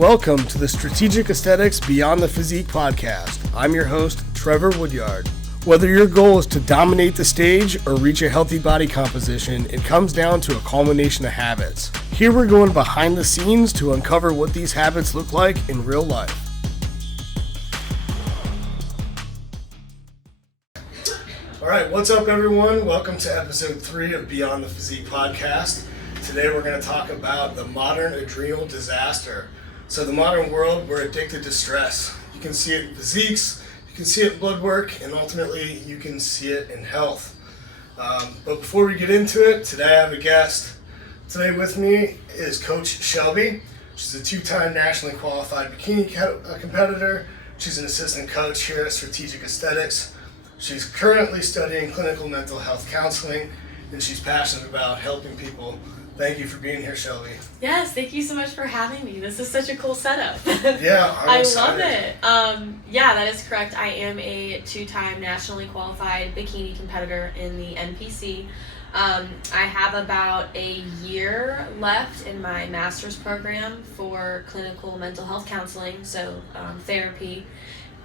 Welcome to the Strategic Aesthetics Beyond the Physique podcast. I'm your host, Trevor Woodyard. Whether your goal is to dominate the stage or reach a healthy body composition, it comes down to a culmination of habits. Here we're going behind the scenes to uncover what these habits look like in real life. All right, what's up everyone? Welcome to episode 3 of Beyond the Physique podcast. Today we're going to talk about the modern adrenal disaster. So the modern world, we're addicted to stress. You can see it in physiques, you can see it in blood work, and ultimately you can see it in health. But before we get into it, today I have a guest. Today with me is Coach Shelby. She's a 2-time nationally qualified bikini competitor. She's an assistant coach here at Strategic Aesthetics. She's currently studying clinical mental health counseling, and she's passionate about helping people. Thank you for being here, Shelby. Yes, thank you so much for having me. This is such a cool setup. Yeah, I'm excited. I love it. Yeah, that is correct. I am a 2-time nationally qualified bikini competitor in the NPC. I have about a year left in my master's program for clinical mental health counseling, so therapy.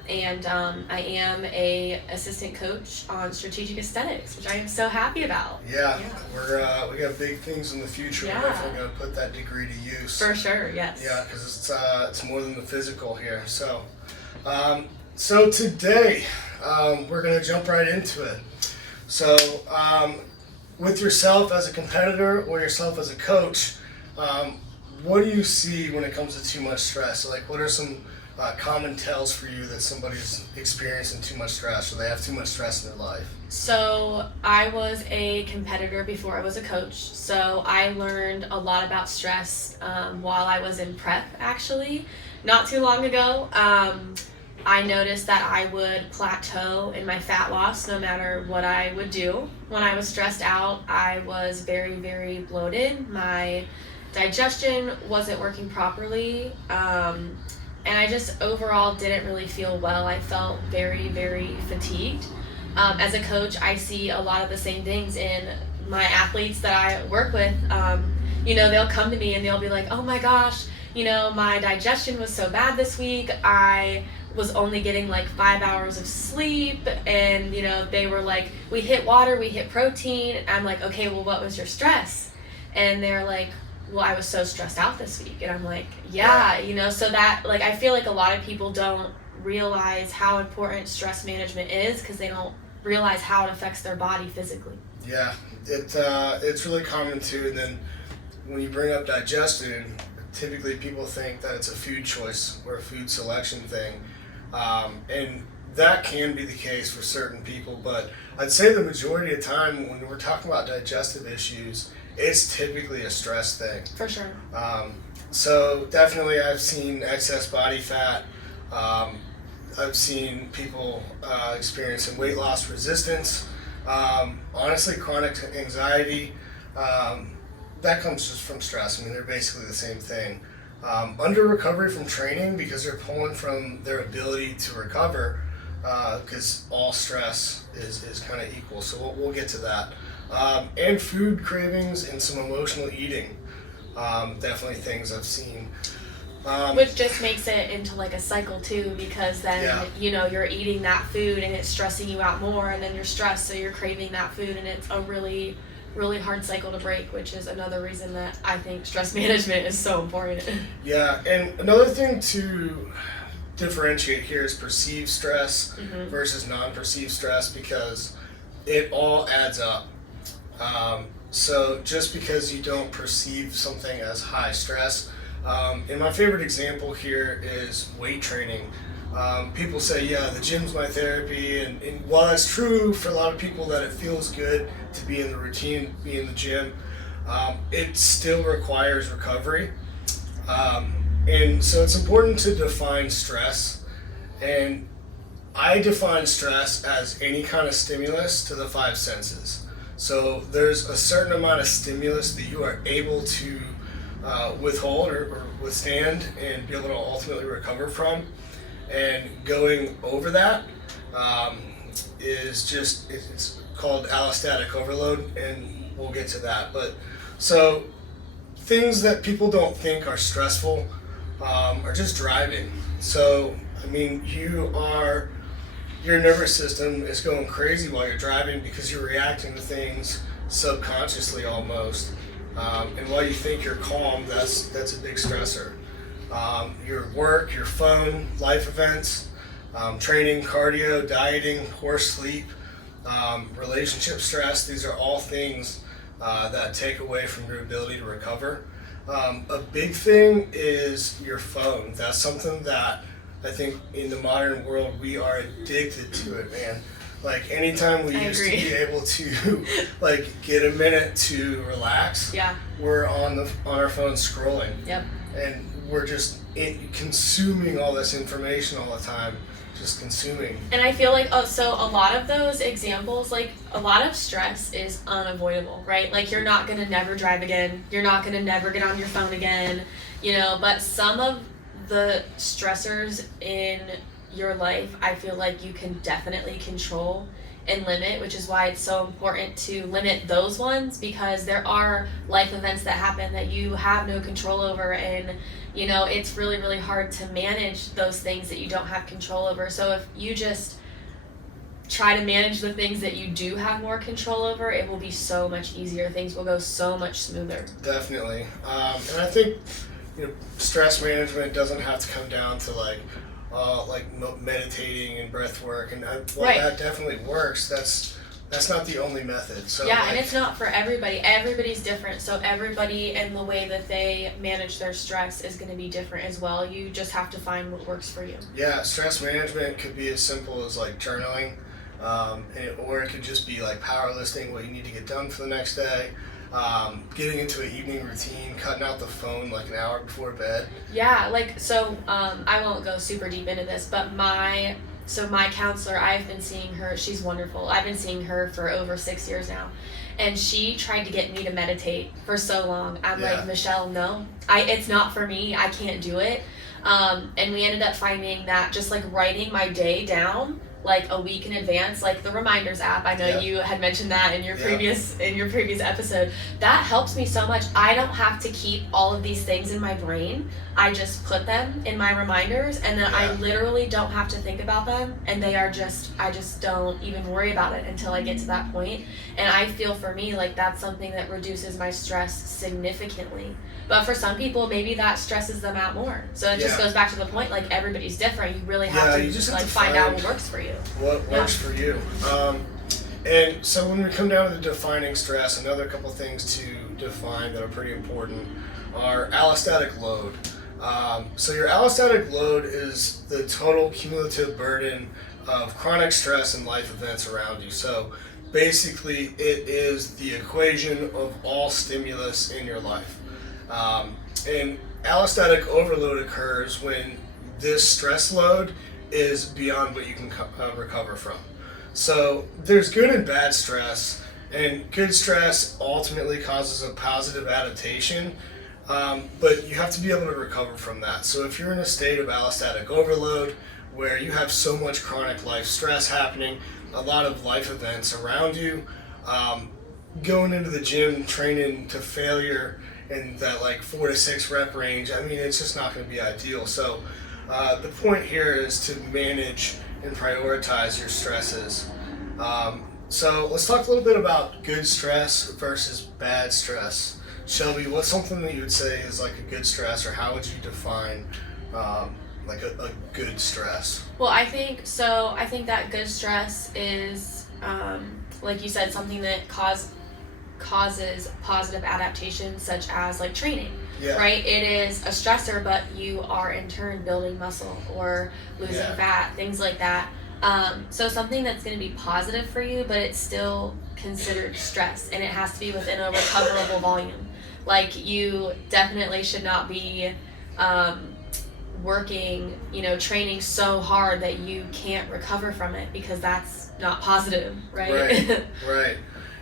And I am a assistant coach on Strategic Aesthetics, which I am so happy about. Yeah. We got big things in the future. Yeah. We're definitely going to put that degree to use. For sure, yes. Yeah, because it's more than the physical here. So today we're going to jump right into it. So with yourself as a competitor or yourself as a coach, what do you see when it comes to too much stress? So, what are some common tells for you that somebody's experiencing too much stress or they have too much stress in their life? So I was a competitor before I was a coach, so I learned a lot about stress while I was in prep, actually. Not too long ago, I noticed that I would plateau in my fat loss no matter what I would do. When I was stressed out, I was very, very bloated. My digestion wasn't working properly. And I just overall didn't really feel well. I felt very, very fatigued. As a coach, I see a lot of the same things in my athletes that I work with. They'll come to me and they'll be like, oh my gosh, my digestion was so bad this week. I was only getting 5 hours of sleep. And, they were like, we hit water, we hit protein. I'm like, okay, well, what was your stress? And they're like, well, I was so stressed out this week. And I'm like, yeah, so that, I feel like a lot of people don't realize how important stress management is because they don't realize how it affects their body physically. Yeah, it's really common too. And then when you bring up digestion, typically people think that it's a food choice or a food selection thing. And that can be the case for certain people, but I'd say the majority of the time when we're talking about digestive issues, it's typically a stress thing. For sure. So definitely I've seen excess body fat. I've seen people experiencing weight loss resistance. Honestly, chronic anxiety. That comes just from stress. I mean, they're basically the same thing. Under recovery from training, because they're pulling from their ability to recover, because all stress is kind of equal. So we'll get to that. And food cravings and some emotional eating. Definitely things I've seen. Which just makes it into a cycle too, because then, you're eating that food and it's stressing you out more, and then you're stressed, so you're craving that food, and it's a really, really hard cycle to break, which is another reason that I think stress management is so important. Yeah, and another thing to differentiate here is perceived stress versus non-perceived stress, because it all adds up. So just because you don't perceive something as high stress, and my favorite example here is weight training. People say, yeah, the gym's my therapy, and while that's true for a lot of people that it feels good to be in the routine, be in the gym, it still requires recovery. And so it's important to define stress, and I define stress as any kind of stimulus to the 5 senses. So there's a certain amount of stimulus that you are able to withhold or withstand and be able to ultimately recover from. And going over that it's called Allostatic Overload, and we'll get to that. But so things that people don't think are stressful or just driving. So, I mean, your nervous system is going crazy while you're driving because you're reacting to things subconsciously almost. And while you think you're calm, that's a big stressor. Your work, your phone, life events, training, cardio, dieting, poor sleep, relationship stress, these are all things that take away from your ability to recover. A big thing is your phone. That's something that I think in the modern world we are addicted to it, man. Like anytime we used to be able to like get a minute to relax, we're on our phone scrolling. Yep. And we're just consuming all this information all the time. Just consuming. And I feel like, so a lot of those examples, like a lot of stress is unavoidable, right? Like you're not going to never drive again. You're not going to never get on your phone again, you know, but some of the stressors in your life, I feel like you can definitely control and limit, which is why it's so important to limit those ones, because there are life events that happen that you have no control over, and you know it's really, really hard to manage those things that you don't have control over. So if you just try to manage the things that you do have more control over, it will be so much easier. Things will go so much smoother. Definitely. And I think, you know, stress management doesn't have to come down to like meditating and breath work, and that definitely works. That's not the only method. So and it's not for everybody. Everybody's different, so everybody and the way that they manage their stress is going to be different as well. You just have to find what works for you. Yeah, stress management could be as simple as like journaling, or it could just be like powerlifting, what you need to get done for the next day. Getting into an evening routine, cutting out the phone like an hour before bed. Yeah, like, so I won't go super deep into this, but my counselor, I've been seeing her, she's wonderful. I've been seeing her for over 6 years now. And she tried to get me to meditate for so long. I'm like, Michelle, no, it's not for me. I can't do it. And we ended up finding that just like writing my day down like a week in advance, like the reminders app. I know you had mentioned that in your previous episode. That helps me so much. I don't have to keep all of these things in my brain. I just put them in my reminders, and then I literally don't have to think about them, and they are just, I just don't even worry about it until I get to that point. And I feel for me like that's something that reduces my stress significantly. But for some people, maybe that stresses them out more. So it just goes back to the point, like everybody's different. You really have to just like find out what works for you. What works for you. And so when we come down to defining stress, another couple things to define that are pretty important are allostatic load. So your allostatic load is the total cumulative burden of chronic stress and life events around you. So basically it is the equation of all stimulus in your life. And allostatic overload occurs when this stress load is beyond what you can recover from. So there's good and bad stress, and good stress ultimately causes a positive adaptation, but you have to be able to recover from that. So if you're in a state of allostatic overload where you have so much chronic life stress happening, a lot of life events around you, going into the gym, training to failure in that like 4 to 6 rep range, I mean, it's just not going to be ideal. So the point here is to manage and prioritize your stresses. So let's talk a little bit about good stress versus bad stress. Shelby, what's something that you would say is like a good stress, or how would you define like a good stress? Well, I think that good stress is, like you said, something that causes positive adaptation, such as like training, right? It is a stressor, but you are in turn building muscle or losing fat, things like that. So something that's going to be positive for you, but it's still considered stress, and it has to be within a recoverable volume. Like you definitely should not be working, training so hard that you can't recover from it, because that's not positive, right? Right.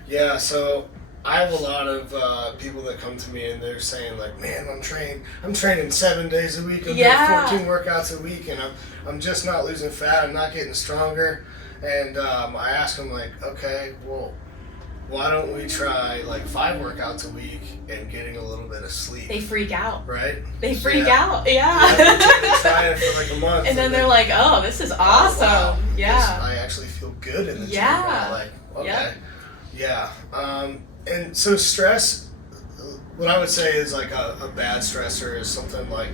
Yeah, so I have a lot of people that come to me and they're saying like, man, I'm training 7 days a week, I'm doing 14 workouts a week, and I'm just not losing fat, I'm not getting stronger. And I ask them like, okay, well, why don't we try like 5 workouts a week and getting a little bit of sleep? They freak out. Right? They freak out. Yeah. They try it for like a month. And then they're like, oh, this is awesome. Wow, Yeah. I actually feel good in the gym. Yeah. Like, okay. Yep. Yeah. And so stress, what I would say is like a bad stressor is something like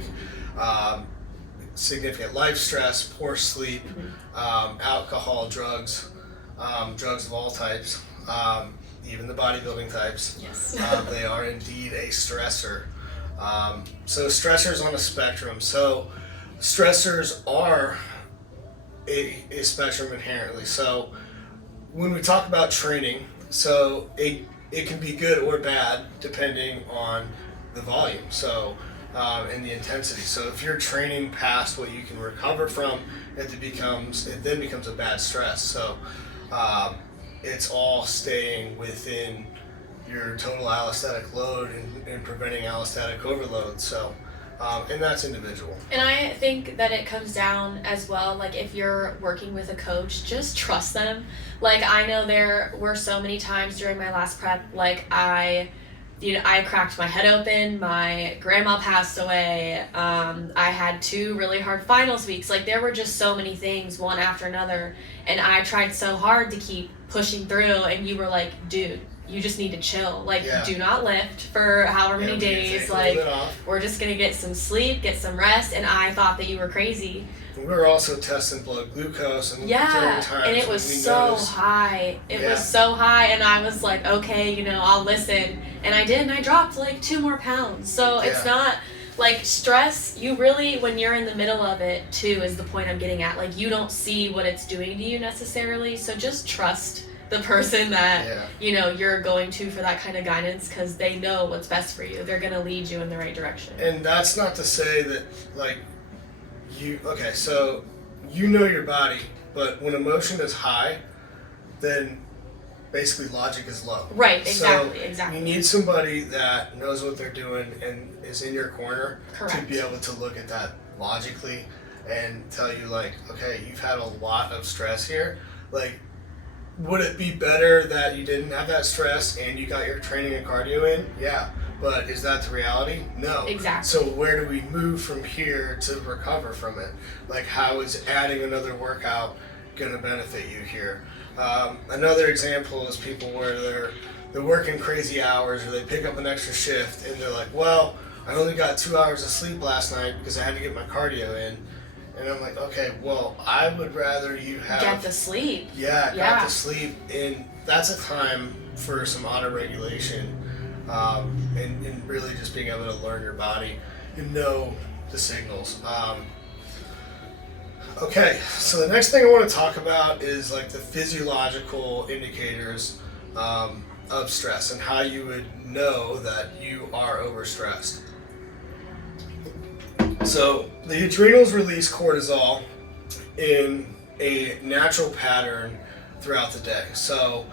significant life stress, poor sleep, alcohol, drugs, drugs of all types, even the bodybuilding types. Yes. They are indeed a stressor. So stressors on a spectrum. So stressors are a spectrum inherently. So when we talk about training, so it can be good or bad depending on the volume. So and the intensity. So if you're training past what you can recover from, it then becomes a bad stress. So it's all staying within your total allostatic load and preventing allostatic overload. So and that's individual. And I think that it comes down as well, like if you're working with a coach, just trust them. Like I know there were so many times during my last prep, like I cracked my head open, my grandma passed away, I had 2 really hard finals weeks. Like there were just so many things, one after another, and I tried so hard to keep pushing through, and you were like, dude, you just need to chill. Like, do not lift for however many days. Like, we're just going to get some sleep, get some rest, and I thought that you were crazy. We were also testing blood glucose, and during times and it was so high. It was so high, and I was like, okay, I'll listen. And I did, and I dropped like 2 more pounds. So it's not like stress. You really, when you're in the middle of it too, is the point I'm getting at. Like you don't see what it's doing to you necessarily. So just trust the person that you're going to for that kind of guidance, because they know what's best for you. They're going to lead you in the right direction. And that's not to say that like so you know your body, but when emotion is high, then basically logic is low. Right, exactly. You need somebody that knows what they're doing and is in your corner to be able to look at that logically and tell you like, okay, you've had a lot of stress here. Like, would it be better that you didn't have that stress and you got your training and cardio in? Yeah. But is that the reality? No. Exactly. So where do we move from here to recover from it? Like, how is adding another workout going to benefit you here? Another example is people where they're working crazy hours, or they pick up an extra shift and they're like, well, I only got 2 hours of sleep last night because I had to get my cardio in. And I'm like, okay, well, I would rather you get the sleep. Get the sleep, and that's a time for some auto-regulation, and really just being able to learn your body and know the signals. Okay, so the next thing I want to talk about is like the physiological indicators of stress and how you would know that you are overstressed. So the adrenals release cortisol in a natural pattern throughout the day. So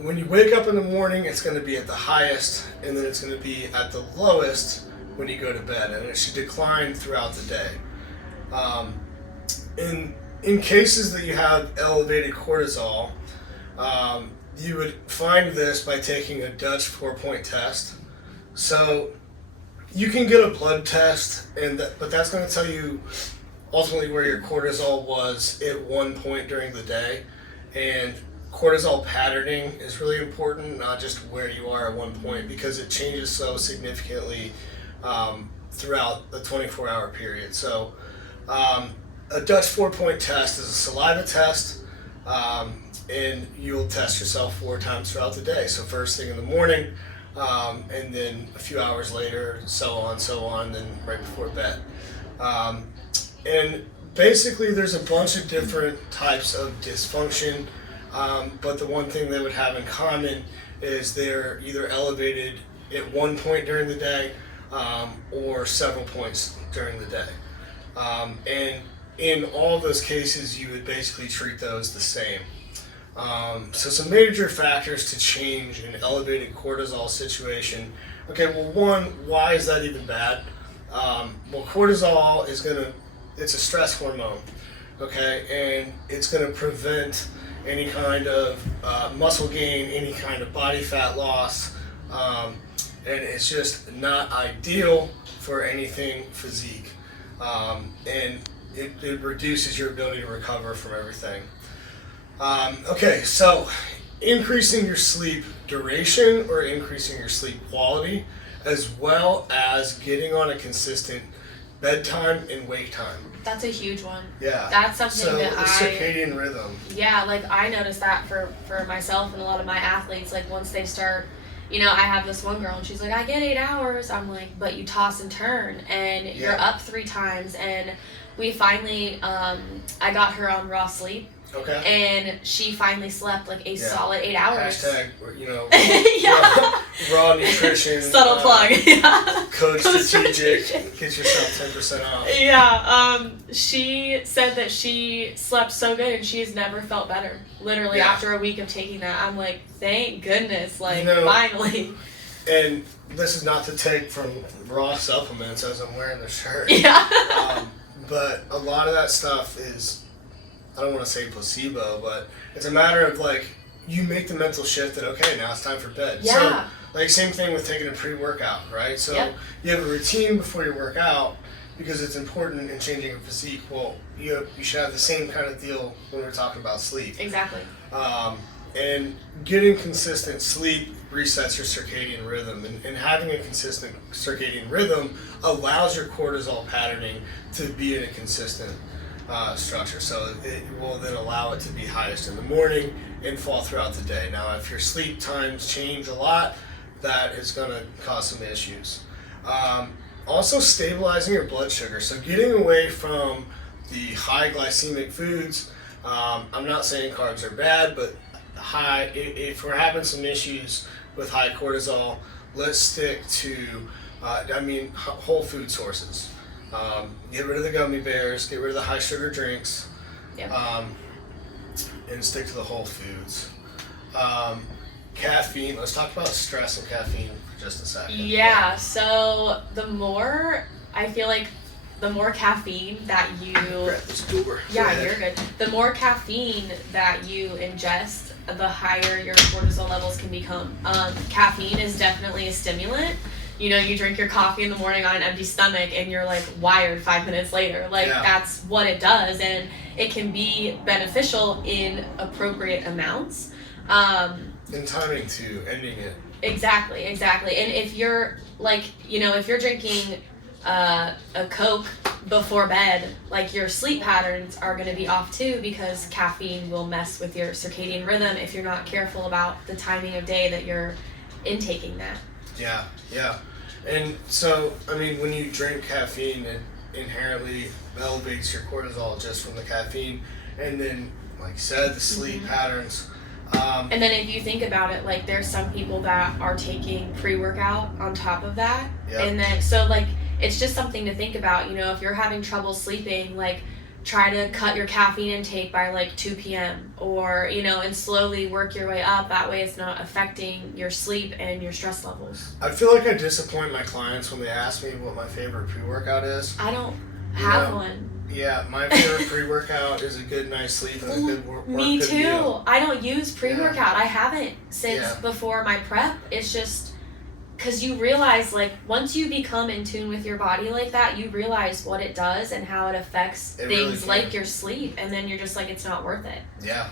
when you wake up in the morning, it's going to be at the highest, and then it's going to be at the lowest when you go to bed, and it should decline throughout the day. In cases that you have elevated cortisol, you would find this by taking a Dutch 4-point test. So you can get a blood test, but that's going to tell you ultimately where your cortisol was at one point during the day. And cortisol patterning is really important, not just where you are at one point, because it changes so significantly throughout the 24-hour period. So a Dutch 4-point test is a saliva test, and you'll test yourself 4 times throughout the day. So first thing in the morning, and then a few hours later, so on, then right before bed. And basically there's a bunch of different types of dysfunction, but the one thing they would have in common is they're either elevated at one point during the day or several points during the day. And in all those cases, you would basically treat those the same. So some major factors to change an elevated cortisol situation. Okay, well, one, why is that even bad? Well, cortisol it's a stress hormone, okay, and it's going to prevent any kind of muscle gain, any kind of body fat loss, and it's just not ideal for anything physique. And it reduces your ability to recover from everything. Okay, so increasing your sleep duration or increasing your sleep quality, as well as getting on a consistent bedtime and wake time. That's a huge one. Yeah. That's something that circadian rhythm. Yeah, like I noticed that for myself and a lot of my athletes, like once they start, I have this one girl and she's like, I get 8 hours. I'm like, but you toss and turn and you're up 3 times. And we finally, I got her on raw sleep. Okay. And she finally slept like a solid 8 hours. Hashtag, yeah. raw nutrition. Subtle plug. Yeah. Code strategic. Get yourself 10% off. Yeah. She said that she slept so good and she's never felt better. Literally after a week of taking that, I'm like, thank goodness, like finally. And this is not to take from raw supplements as I'm wearing the shirt. Yeah. But a lot of that stuff is, I don't want to say placebo, but it's a matter of like, you make the mental shift that, okay, now it's time for bed. Yeah. So, like, same thing with taking a pre-workout, right? So you have a routine before you work out because it's important in changing your physique. Well, you should have the same kind of deal when we're talking about sleep. Exactly. And getting consistent sleep resets your circadian rhythm. And having a consistent circadian rhythm allows your cortisol patterning to be in a consistent structure. So it will then allow it to be highest in the morning and fall throughout the day. Now, if your sleep times change a lot, that is going to cause some issues. Also, stabilizing your blood sugar. So getting away from the high glycemic foods. I'm not saying carbs are bad, but if we're having some issues with high cortisol, let's stick to whole food sources. Get rid of the gummy bears, get rid of the high sugar drinks, and stick to the whole foods. Caffeine, let's talk about stress and caffeine for just a second. Yeah, so the more caffeine that you... Yeah, you're good. The more caffeine that you ingest, the higher your cortisol levels can become. Caffeine is definitely a stimulant. You drink your coffee in the morning on an empty stomach and you're like wired 5 minutes later. That's what it does, and it can be beneficial in appropriate amounts. In timing to ending it. Exactly. And if you're if you're drinking a Coke before bed, like your sleep patterns are going to be off too, because caffeine will mess with your circadian rhythm if you're not careful about the timing of day that you're intaking that. Yeah. And so, when you drink caffeine, it inherently elevates your cortisol just from the caffeine. And then, like you said, the sleep patterns. And then if you think about it, like there's some people that are taking pre-workout on top of that. Yep. And then, so like, it's just something to think about, if you're having trouble sleeping, like try to cut your caffeine intake by like 2 p.m. or, and slowly work your way up. That way it's not affecting your sleep and your stress levels. I feel like I disappoint my clients when they ask me what my favorite pre-workout is. I don't have one. Yeah, my favorite pre-workout is a good night's sleep and a good work. Me too. Meal. I don't use pre-workout. I haven't since before my prep. It's just because you realize, like, once you become in tune with your body like that, you realize what it does and how it affects things like your sleep, and then you're just like, it's not worth it. Yeah.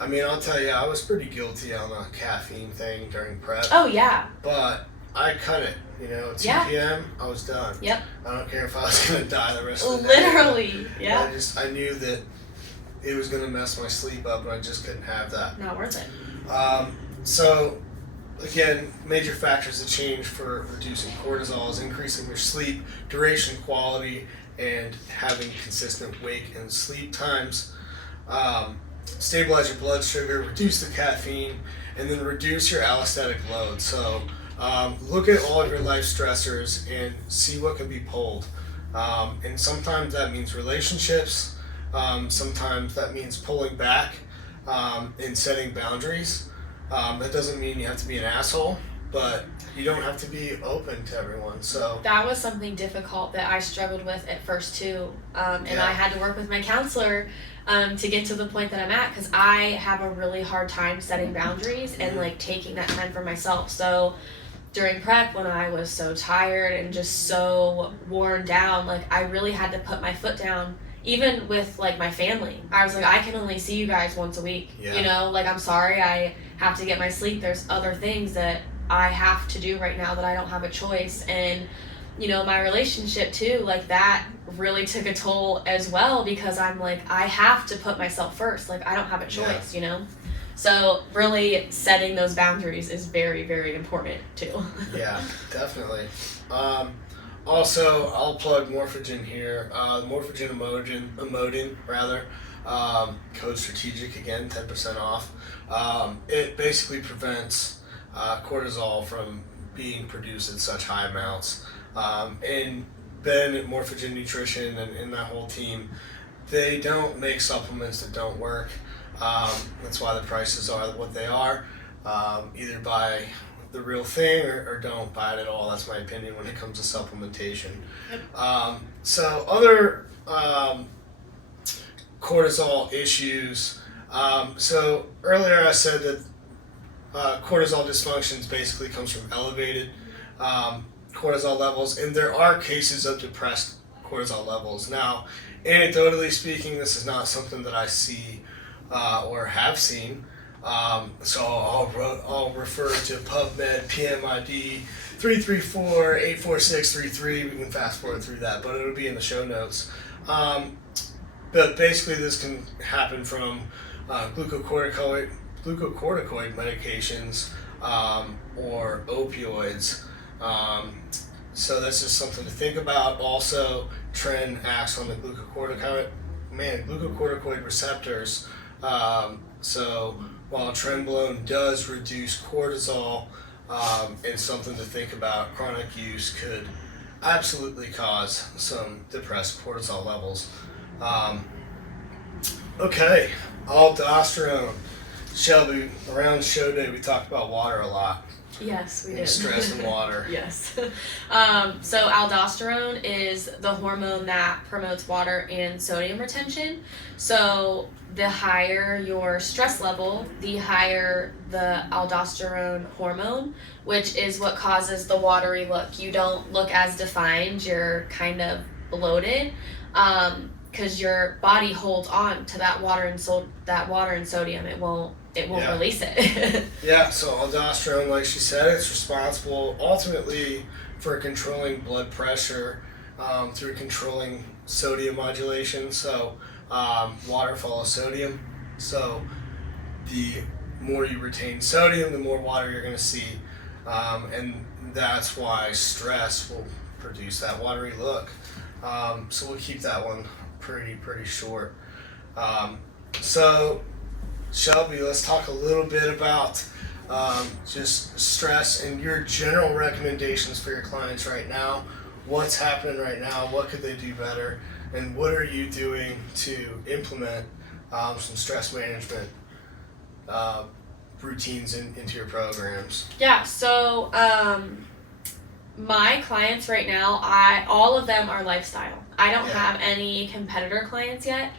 I'll tell you, I was pretty guilty on the caffeine thing during prep. Oh, yeah. But I cut it. At 2 p.m., I was done. Yep. I don't care if I was going to die the rest of the day. Literally, yeah. I knew that it was going to mess my sleep up, and I just couldn't have that. Not worth it. So, again, major factors that change for reducing cortisol is increasing your sleep duration, quality, and having consistent wake and sleep times. Stabilize your blood sugar, reduce the caffeine, and then reduce your allostatic load. So, look at all of your life stressors and see what can be pulled. And sometimes that means relationships. Sometimes that means pulling back and setting boundaries. That doesn't mean you have to be an asshole. but you don't have to be open to everyone. So that was something difficult that I struggled with at first too, and I had to work with my counselor to get to the point that I'm at, because I have a really hard time setting boundaries and like taking that time for myself. So during prep, when I was so tired and just so worn down, like I really had to put my foot down. Even with like my family, I was like, I can only see you guys once a week. You know, like, I'm sorry, I have to get my sleep. There's other things that I have to do right now that I don't have a choice. And you know, my relationship too, like that really took a toll as well, because I'm like, I have to put myself first. Like, I don't have a choice, you know? So really setting those boundaries is very, very important too. Yeah, definitely. Also, I'll plug Morphogen here. Morphogen Emodin, rather. Code strategic, again, 10% off. It basically prevents cortisol from being produced in such high amounts. And Ben at Morphogen Nutrition and that whole team, they don't make supplements that don't work. That's why the prices are what they are. Either buy the real thing or don't buy it at all. That's my opinion when it comes to supplementation. So other cortisol issues. So earlier I said that cortisol dysfunctions basically comes from elevated cortisol levels, and there are cases of depressed cortisol levels. Now, anecdotally speaking, this is not something that I see or have seen. So I'll refer to PubMed PMID 334-84633. We can fast forward through that, but it'll be in the show notes. But basically, this can happen from glucocorticoid medications or opioids. So that's just something to think about. Also, tren acts on the glucocorticoid receptors. So while trenbolone does reduce cortisol, and something to think about, chronic use could absolutely cause some depressed cortisol levels. Okay, aldosterone. Shelby, around show day we talked about water a lot. Yes, we and did. Stress and water. Yes. So aldosterone is the hormone that promotes water and sodium retention. So the higher your stress level, the higher the aldosterone hormone, which is what causes the watery look. You don't look as defined, you're kind of bloated, because your body holds on to that water and sodium. It won't release it. Yeah, so aldosterone, like she said, it's responsible ultimately for controlling blood pressure through controlling sodium modulation. So water follows sodium. So the more you retain sodium, the more water you're going to see. And that's why stress will produce that watery look. So we'll keep that one pretty short. So Shelby, let's talk a little bit about just stress and your general recommendations for your clients right now. What's happening right now? What could they do better? And what are you doing to implement some stress management routines into your programs? Yeah, so my clients right now, all of them are lifestyle. I don't have any competitor clients yet.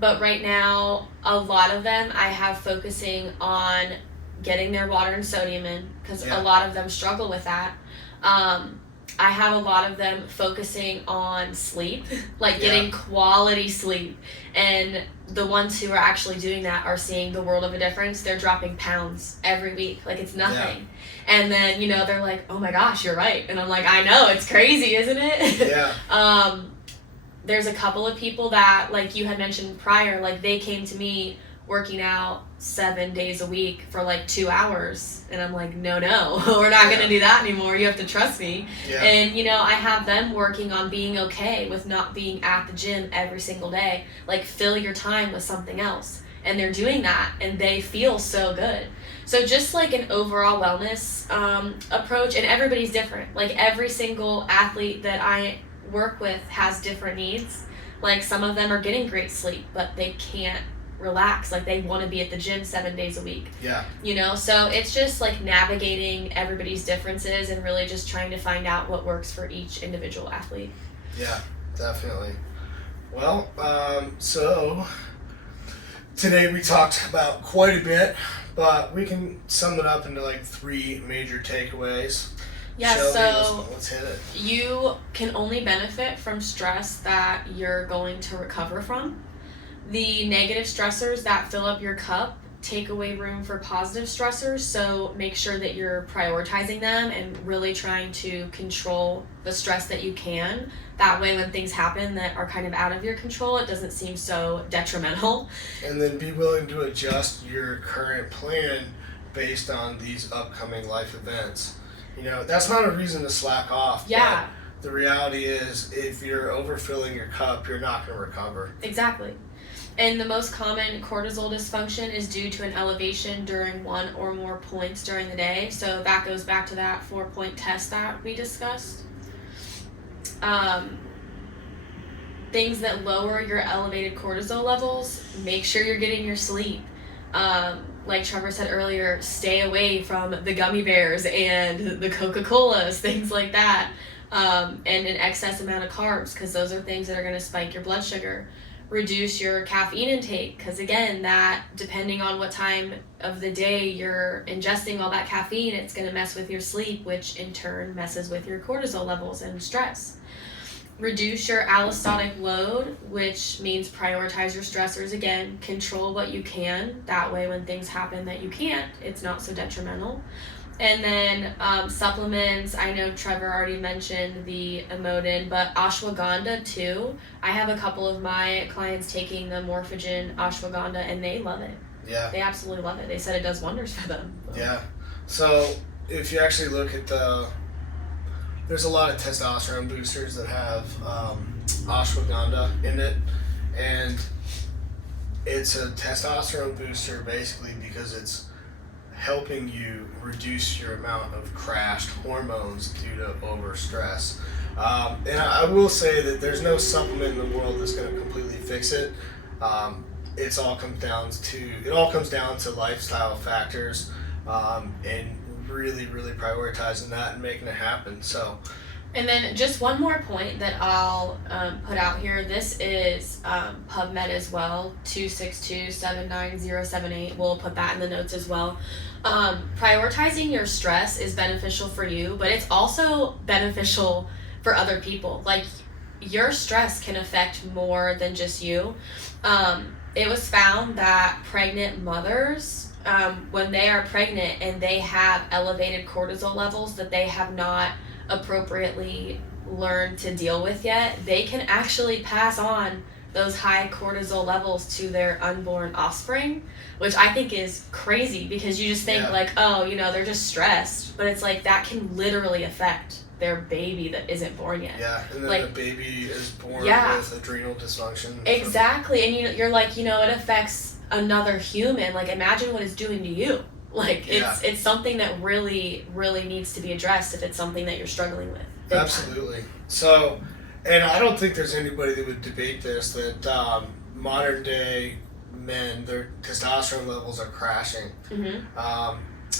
But right now, a lot of them I have focusing on getting their water and sodium in, because a lot of them struggle with that. I have a lot of them focusing on sleep, like getting quality sleep. And the ones who are actually doing that are seeing the world of a difference. They're dropping pounds every week, like it's nothing. And then, they're like, oh my gosh, you're right. And I'm like, I know, it's crazy, isn't it? Yeah. There's a couple of people that, like you had mentioned prior, like they came to me working out 7 days a week for like 2 hours. And I'm like, no, we're not going to do that anymore. You have to trust me. Yeah. And, I have them working on being okay with not being at the gym every single day. Like, fill your time with something else. And they're doing that, and they feel so good. So just like an overall wellness approach, and everybody's different. Like, every single athlete that I work with has different needs. Like, some of them are getting great sleep, but they can't relax. Like they want to be at the gym 7 days a week. Yeah. You know, so it's just like navigating everybody's differences and really just trying to find out what works for each individual athlete. Yeah, definitely. Well, so today we talked about quite a bit, but we can sum it up into like 3 major takeaways. Yeah, Shelby, so let's hit it. You can only benefit from stress that you're going to recover from. The negative stressors that fill up your cup take away room for positive stressors, so make sure that you're prioritizing them and really trying to control the stress that you can. That way when things happen that are kind of out of your control, it doesn't seem so detrimental. And then be willing to adjust your current plan based on these upcoming life events. You know, that's not a reason to slack off. Yeah. But the reality is, if you're overfilling your cup, you're not going to recover. Exactly. And the most common cortisol dysfunction is due to an elevation during 1 or more points during the day. So that goes back to that 4-point test that we discussed. Things that lower your elevated cortisol levels, make sure you're getting your sleep. Like Trevor said earlier, stay away from the gummy bears and the Coca-Colas, things like that. And an excess amount of carbs, because those are things that are going to spike your blood sugar. Reduce your caffeine intake, because again, that depending on what time of the day you're ingesting all that caffeine, it's going to mess with your sleep, which in turn messes with your cortisol levels and stress. Reduce your allostatic load, which means prioritize your stressors. Again, control what you can. That way when things happen that you can't, it's not so detrimental. And then supplements, I know Trevor already mentioned the Amodin, but ashwagandha too. I have a couple of my clients taking the Morphogen ashwagandha and they love it. Yeah. They absolutely love it. They said it does wonders for them. Yeah. So if you actually look at there's a lot of testosterone boosters that have ashwagandha in it, and it's a testosterone booster basically because it's helping you reduce your amount of crashed hormones due to overstress. And I will say that there's no supplement in the world that's going to completely fix it. It all comes down to lifestyle factors, and really prioritizing that and making it happen. So. And then just one more point that I'll put out here. This is PubMed as well, 262-79078. We'll put that in the notes as well. Prioritizing your stress is beneficial for you, but it's also beneficial for other people. Like, your stress can affect more than just you. It was found that pregnant mothers, when they are pregnant and they have elevated cortisol levels that they have not appropriately learned to deal with yet, they can actually pass on those high cortisol levels to their unborn offspring, which I think is crazy, because you just think like, oh, you know, they're just stressed, but it's like that can literally affect their baby that isn't born yet. Yeah, and then the baby is born with adrenal dysfunction. Exactly, and you're like, you know, it affects another human. Like, imagine what it's doing to you. Like, it's something that really needs to be addressed if it's something that you're struggling with. Absolutely. So, and I don't think there's anybody that would debate this, that modern day men, their testosterone levels are crashing. Mm-hmm.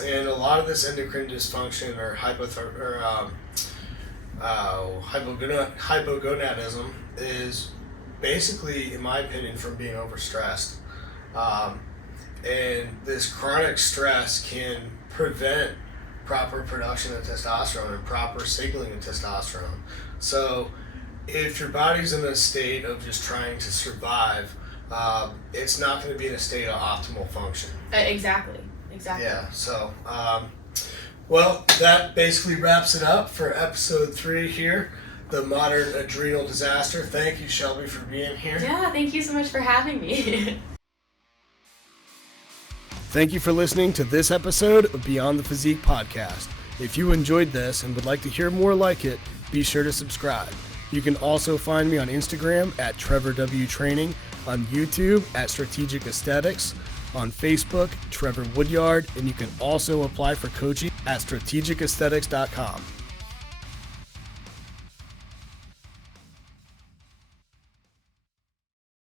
And a lot of this endocrine dysfunction or hypogonadism is basically, in my opinion, from being overstressed. And this chronic stress can prevent proper production of testosterone and proper signaling of testosterone. So if your body's in a state of just trying to survive, it's not going to be in a state of optimal function. Exactly. Yeah, so, well, that basically wraps it up for episode 3 here, the modern adrenal disaster. Thank you, Shelby, for being here. Yeah, thank you so much for having me. Thank you for listening to this episode of Beyond the Physique podcast. If you enjoyed this and would like to hear more like it, be sure to subscribe. You can also find me on Instagram at Trevor W Training, on YouTube at Strategic Aesthetics, on Facebook, Trevor Woodyard, and you can also apply for coaching at strategicaesthetics.com.